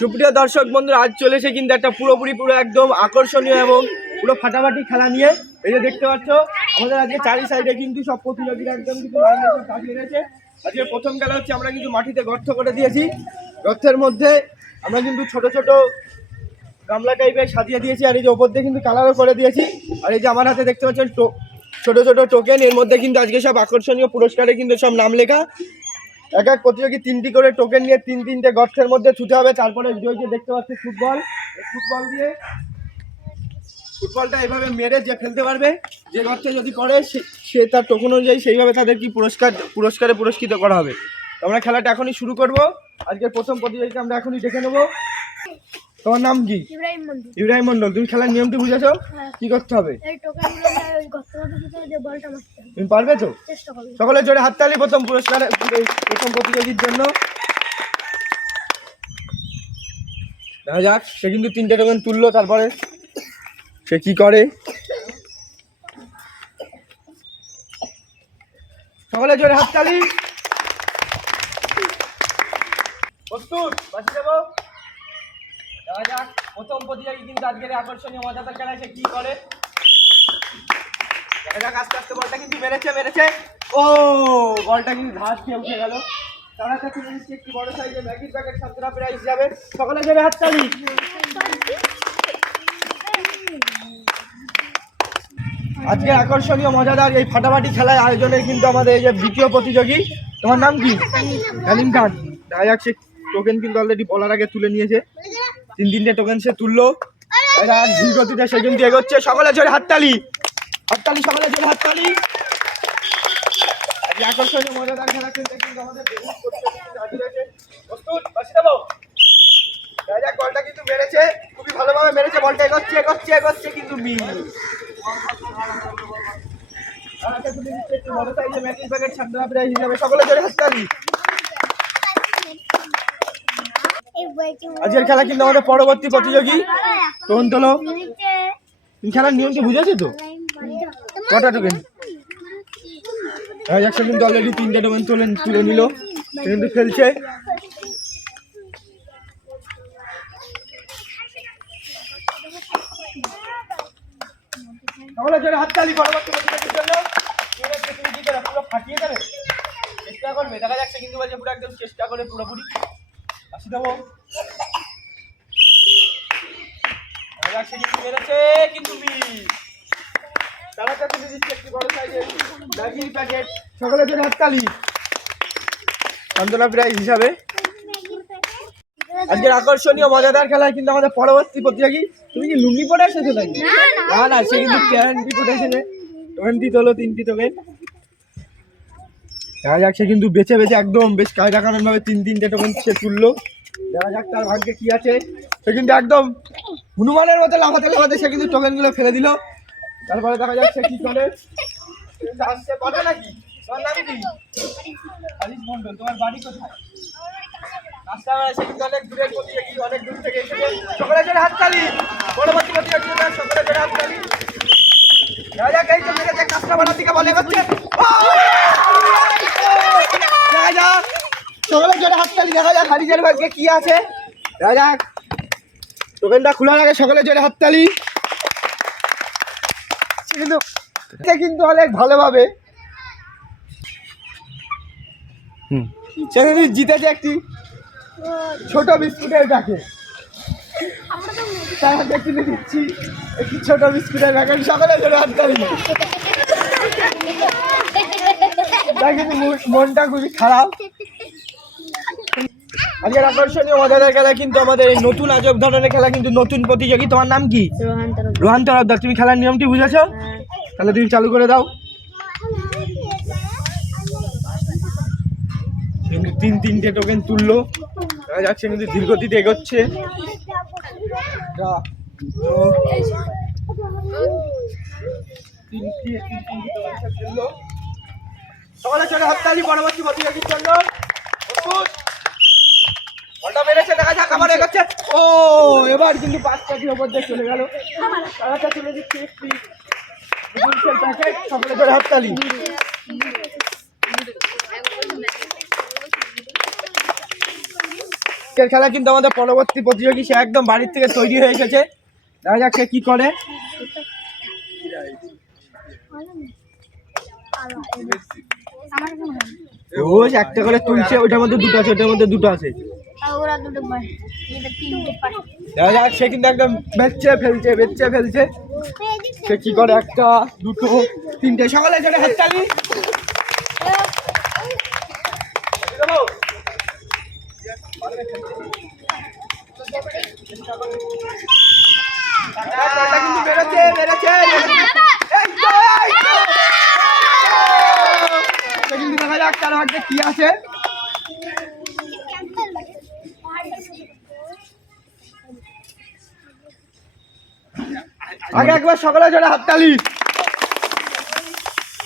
সুপ্রিয় দর্শক বন্ধুরা, আজ চলেছে কিন্তু একটা পুরো একদম আকর্ষণীয় এবং পুরো ফাটাফাটি খেলা নিয়ে। এই যে দেখতে পাচ্ছ আমাদের আজকে চারি সাইডে কিন্তু সব প্রতিযোগীরা একদম কিন্তু দাঁড়িয়ে রয়েছে। আজকে প্রথম খেলা হচ্ছে, আমরা কিন্তু মাটিতে গর্ত করে দিয়েছি। গর্তের মধ্যে আমরা কিন্তু ছোট ছোট গামলা টাইপের সাজিয়ে দিয়েছি, আর এই যে ওপর দিয়ে কিন্তু কালারও করে দিয়েছি। আর এই যে আমার হাতে দেখতে পাচ্ছেন ছোট ছোট টোকেন, এর মধ্যে কিন্তু আজকে সব আকর্ষণীয় পুরস্কারে কিন্তু সব নাম লেখা। এক এক প্রতিযোগী 3টি করে টোকেন নিয়ে 3-3টে গর্তের মধ্যে ছুটে হবে। তারপরে দেখতে পাচ্ছি ফুটবলটা এভাবে মেরে যে ফেলতে পারবে, যে গর্তে যদি পড়ে সে তার টোকেন অনুযায়ী সেইভাবে তাদের কি পুরস্কারে পুরস্কৃত করা হবে। আমরা খেলাটা এখনই শুরু করব। আজকের প্রথম প্রতিযোগিতা আমরা এখনই দেখে নেব। তোমার নাম কি? ইব্রাহিম মন্ডল। তুমি খেলার নিয়মটি বুঝেছো? কি করতে হবে? তুমি পারবে তো? সকলে জোরে হাততালি প্রথম প্রতিযোগীর জন্য। দেখা যাক সে কিন্তু 3টে টোকেন তুললো, তারপরে সে কি করে। সকলে জোরে হাততালি। প্রস্তুত? বাঁচিয়ে দেবো। দেখা যাক প্রথম প্রতিযোগী কিন্তু আজকের আকর্ষণীয় মজাদার খেলায় সে কি করে। দেখা যাক আস্তে আস্তে বলটা কিন্তু মেরেছে। ও বলটা কিন্তু ধার খেয়ে উঠে গেল। তার কাছে একটি বড় সাইজের ম্যাগির প্যাকেট ছাত্ররা প্রাইজ যাবে। সকলে জোরে হাততালি। আজকে আকর্ষণীয় মজাদার এই ফাটাফাটি খেলায় আয়োজনের কিন্তু আমাদের এই যে দ্বিতীয় প্রতিযোগী। তোমার নাম কি? কালিম খান। দেখা যাক সে টোকেন কিন্তু অলরেডি বলার আগে তুলে নিয়েছে। 3-3টে টোকেন সে তুললো। ধীর গতিতে সে কিন্তু এগোচ্ছে। সকলে জোরে হাততালি। সকলে জোরে হাততালি। আকর্ষণীয় মজাদার খেলা খেলতে কিন্তু আমাদের প্রস্তুত? বাঁচিয়ে দেবো। দেখা যাক বলটা কিন্তু মেরেছে, খুবই ভালোভাবে মেরেছে। বলটা এগোচ্ছে কিন্তু মিস। সকলে জোরে হাততালি। আজকের খেলা কিন্তু আমাদের পরবর্তী প্রতিযোগী। টোকেন তোলো। তুমি খেলার নিয়মটি বুঝেছো তো? কটা টোকেন? একশো কিন্তু অলরেডি 3টে টোকেন তুলে নিল, কিন্তু খেলছে। সকলে জোরে হাততালি পরবর্তী প্রতিযোগীর জন্য। তুমি কি করে পুরো ফাটিয়ে দেবে? চেষ্টা করবে। দেখা যাচ্ছে কিন্তু বলছে পুরো একদম চেষ্টা করে পুরোপুরি। আসি দেবো। দেখা যাচ্ছে কিন্তু মেরেছে কিন্তু তারা কাছে দিচ্ছে একটি বড় সাইজের ম্যাগির প্যাকেট। সকলে জোরে হাততালি। সান্ত্বনা প্রাইজ হিসাবে। আজকের আকর্ষণীয় মজাদার খেলায় কিন্তু আমাদের পরবর্তী প্রতিযোগী। তুমি কি লুঙ্গি পরে এসেছো নাকি? না, সে কিন্তু প্যান্টি পরে এসেছে। 20 তোলো 3টি টোকেন। দেখা যাক সে কিন্তু বেছে একদম বেশ কায়দাকানুন ভাবে 3-3টে টোকেন সে তুললো। দেখা যাক তার ভাগ্যে কি আছে। সে কিন্তু একদম হনুমানের মতো লাফাতে সে কিন্তু টোকেনগুলো ফেলে দিল। তারপরে দেখা যাক সে কি করে। আসছে পারে নাকি? তোমার নাম কি? আলিস মন্ডল। তোমার বাড়ি কোথায়? সে কিন্তু অনেক দূরের প্রতিযোগী, অনেক দূর থেকে এসেছে। সকলে জোরে হাততালি। পরবর্তী প্রতিযোগী সকলে জোরে হাততালি। দেখা যাক এই চলে গেছে কাঁচরাপাড়ার দিকে বলে করছে। দেখা যাক সকলে জোরে হাততালি। দেখা যাক হারিজের ভাগ্যে কি আছে। দেখা যাক টোকেনটা খোলার আগে সকলে জোরে হাততালি। কিন্তু অনেক ভালোভাবে সেখানে জিতেছে একটি ছোট বিস্কুটের প্যাকেট। তার হাতে তুলে দিচ্ছি একটি ছোট বিস্কুটের প্যাকেট। সকলে জোরে হাততালি। তাই কিন্তু মনটা খুবই খারাপ। আজকের আকর্ষণীয় মজাদার খেলা কিন্তু আমাদের এই নতুন আজব ধরনের খেলা, কিন্তু নতুন প্রতিযোগী। তোমার নাম কি? রোহান তরফদার। তুমি খেলার নিয়মটি বুঝেছো? তাহলে তুমি চালু করে দাও। কিন্তু 3-3টে টোকেন তুললো। দেখা যাচ্ছে কিন্তু ধীরগতিতে এগোচ্ছে। সকলে চলে হাততালি পরবর্তী প্রতিযোগীর জন্য। বলটা মেরেছে। দেখা যাক আবার এগোচ্ছে। ও এবার কিন্তু 5টার ওপর দিয়ে চলে গেল। তারা চলে দিচ্ছে একটি প্যাকেট। সকলে চলে হাততালি। আজকের খেলা কিন্তু আমাদের পরবর্তী প্রতিযোগী সে একদম বাড়ির থেকে তৈরি হয়ে এসেছে, দেখা যাক সে কি করে। রোজ একটা করে তুলছে, ওইটার মধ্যে দুটো আছে, ওইটার মধ্যে দুটো আছে। দেখা যাক সে কিন্তু একদম বেচে ফেলছে। সে কি করে, একটা দুটো তিনটে, সকালে চলে হাততালি। দেখা যাক তার ভাগ্যে কি আছে। আগে একবার সকালে জোরে হাততালি।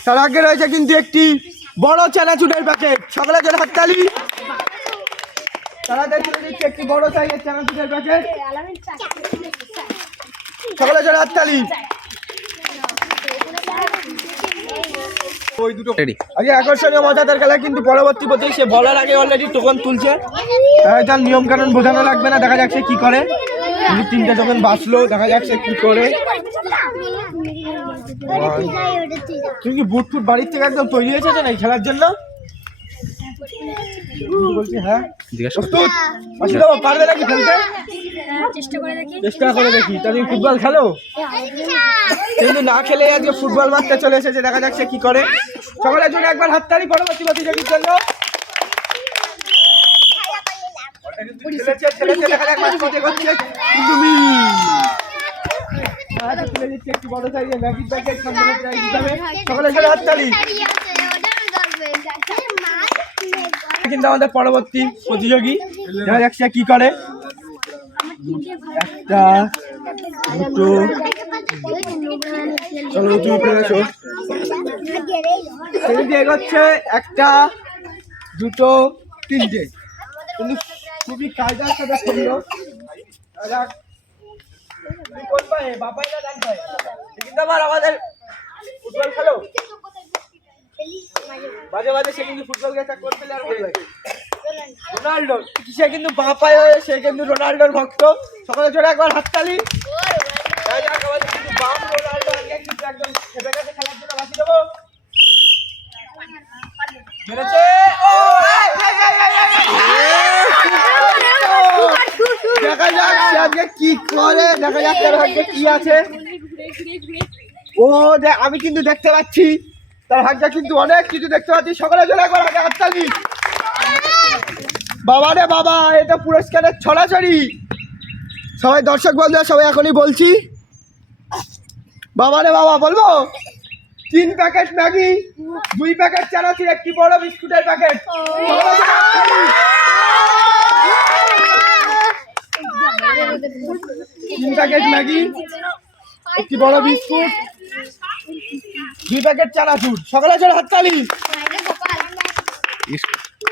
তার আগে রয়েছে কিন্তু একটি বড় চানাচুরের প্যাকেট, সকালে জোরে হাততালি। তাড়াতাড়ি তুলে দিচ্ছে একটি বড় সাইজের চানাচুরের প্যাকেট, সকালে জোরে হাততালি। আগে আকর্ষণীয় মজাদার খেলা কিন্তু পরবর্তী প্রতি সে বলার আগে অলরেডি টোকন তুলছে, তার নিয়ম কানুন বোঝানো লাগবে না। দেখা যাক সে কি করে, কিন্তু তিনটে টোকন বাঁচলো, দেখা যাক সে কি করে। তুমি কি বুট ফুট বাড়ির থেকে একদম তৈরি হয়েছে না এই খেলার জন্য? বলছি হ্যাঁ, পারবে নাকি খেলতে? চেষ্টা করে দেখি। তা তুমি ফুটবল খেলো? কিন্তু না খেলে আজকে ফুটবল মাঠে চলে এসেছে, দেখা যাক সে কি করে। সকলের জন্য একবার হাততালি পরবর্তী প্রতিযোগীর জন্য। কিন্তু আমাদের পরবর্তী প্রতিযোগী, দেখা যাক সে কি করে। একটা দুটো, চলো তুমি ফেলেছো, এগোচ্ছে একটা দুটো তিনটে, কিন্তু খুবই কায়দার সাথে খেললো। আমাদের ফুটবল খেলো মাঝে মাঝে, সে কিন্তু ফুটবল করতে আর ভালো লাগে। রোনাল্ডো সে কিন্তু বাঁ পায়ে, সে কিন্তু রোনাল্ডোর ভক্ত, সকলে জোরে একবার হাততালি। একদম খেপে গেছে খেলার জন্য, বাঁচিয়ে দেবো। দেখা যাক সে আজকে কি করে, দেখা যাক তার ভাগ্যে কি আছে। ও আমি কিন্তু দেখতে পাচ্ছি তার ভাগ্যে কিন্তু অনেক কিছু দেখতে পাচ্ছি, সকলে জোরে একবার হাততালি। বাবা রে বাবা, এটা পুরস্কারের ছড়াছড়ি। সবাই দর্শক বন্ধুরা সবাই এখনই বলছি, বাবা রে বাবা বলবো। 3 প্যাকেট ম্যাগি, 2 প্যাকেট চানাচুর, একটি বড় বিস্কুটের প্যাকেট, 3 প্যাকেট ম্যাগি, একটি বড় বিস্কুট, 2 প্যাকেট চানাচুর, সকলে জোরে হাততালি।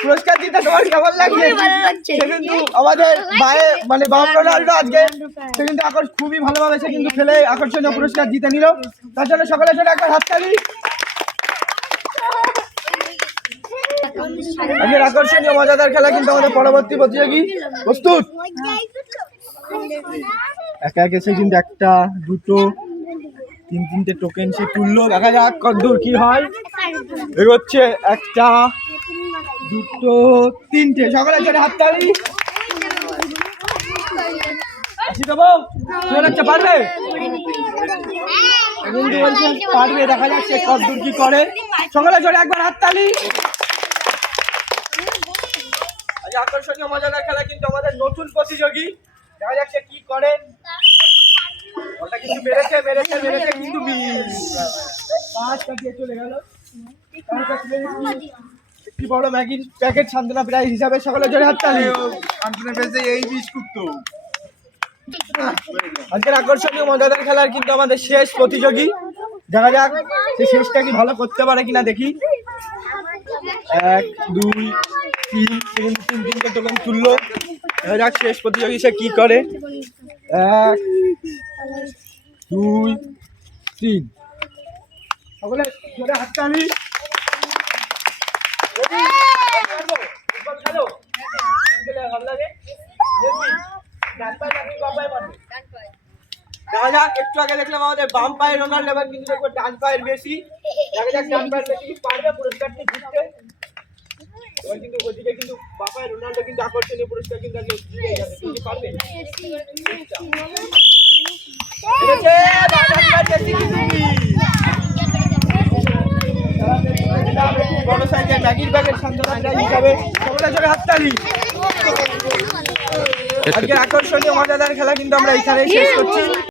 পুরস্কার দিতে তোমার কেমন লাগছে? সে কিন্তু আমাদের মানে বাম রোনাল্ডো আজকে সে কিন্তু খুবই ভালোভাবে সে কিন্তু খেলে আকর্ষণীয় পুরস্কার জিতে নিল, তার জন্য সকলের জন্য একটা হাততালি। আজকের আকর্ষণীয় মজাদার খেলা কিন্তু আমাদের পরবর্তী প্রতিযোগী প্রস্তুত। একা একে সে কিন্তু একটা দুটো তিনটে টোকেন সে তুললো, দেখা যাক কতদূর কি হয়। এগোচ্ছে একটা দুটো তিনটে, সকলের জন্য হাততালি। পারবে পারবে, দেখা যাক সে কতদূর কি করে, সকলের জন্য একবার হাততালি। আকর্ষণীয় মজাদার খেলা কিন্তু আমাদের নতুন প্রতিযোগী, দেখা যাক সে কি করে। ওটা কিন্তু বেড়েছে কিন্তু পাঁচ কাটিয়ে চলে গেল। একটি বড় ম্যাগির প্যাকেট সান্ত্বনা প্রাইজ হিসাবে, সকলের জন্য হাততালি। এই বিস্কুট তো আজকের আকর্ষণীয় মজাদার খেলার কিন্তু আমাদের শেষ প্রতিযোগী, দেখা যাক সে শেষটা কি ভালো করতে পারে কিনা দেখি। 1 2 3 তিনটে টোকেন তুললো, দেখা যাক শেষ প্রতিযোগী সে কি করে। 1 2 3, সকলে জোরে হাততালি। ভালো লাগে। দেখা যাক, একটু আগে দেখলাম আমাদের বাম পায়ের রোনাল্ডো, এবার কিন্তু দেখবো ডান পায়ের মেসি। দেখা যাক ডান পায়ের মেসি কি পারবে পুরস্কারটি জিততে। এবার কিন্তু ওদিকে কিন্তু বাম পায়ের রোনাল্ডো কিন্তু আকর্ষণীয় পুরস্কার কিন্তু আজকে জিতে যাবে। তুমি কি পারবে? পেরেছে, ডান পায়ের মেসি কিন্তু বড় সাইজের ম্যাগির ব্যাগের সান্ত্বনা হিসাবে সকলের জন্য হাততালি। আজকের আকর্ষণীয় মজাদার খেলা কিন্তু আমরা এখানেই শেষ করছি।